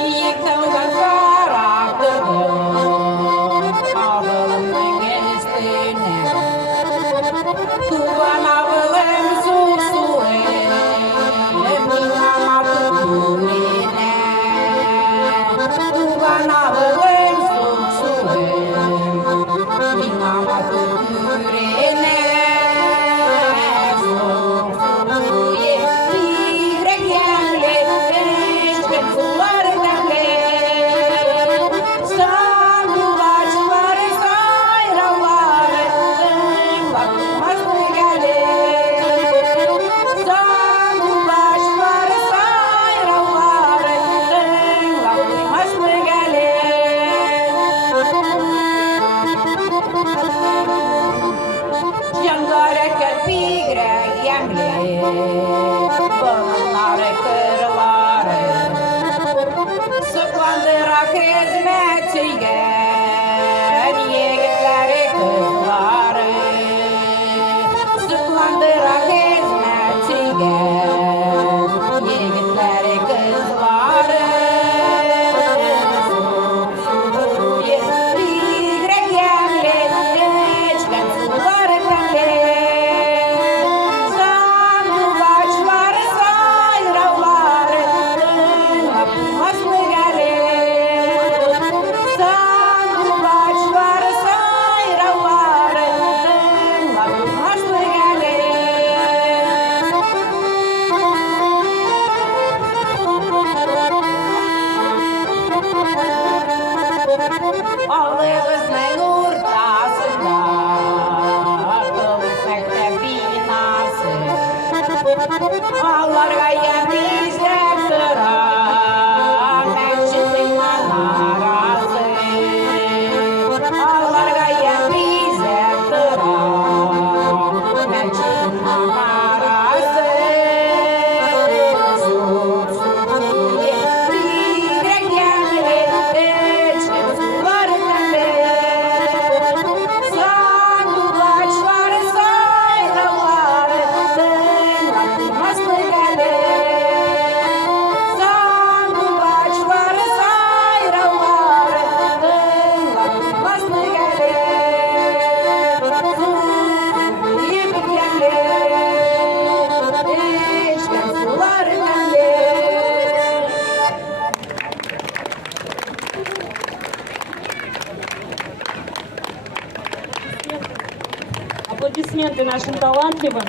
Биіктің қарап тұрдым, ауылымның естіне. Туған ауылым су-суы, мен аматым үйіне. Туған ауылым су-суы, мен аматым үйіне. Bunları kırları sıklandıra hizmetçiye yigitleri kızları sıklandıra hizmetçiye yigitleri kızları tigrek yemli içken suları pembe. Ağlığızның уртасында Кылып мәктәп бинасы. Аларга язып тора мәчеттің манарасы. Аларга язып тора мәчеттің манарасы. Тигрек йәмле эчкен сулары тәмле. Сандуғачлар сайраулары тыңлап тынмаслы әле. Сандуғачлар сайраулары тыңлап тынмаслы әле. Ебік йәмле эчкен сулары тәмле. Аплодисменты нашим талантливым.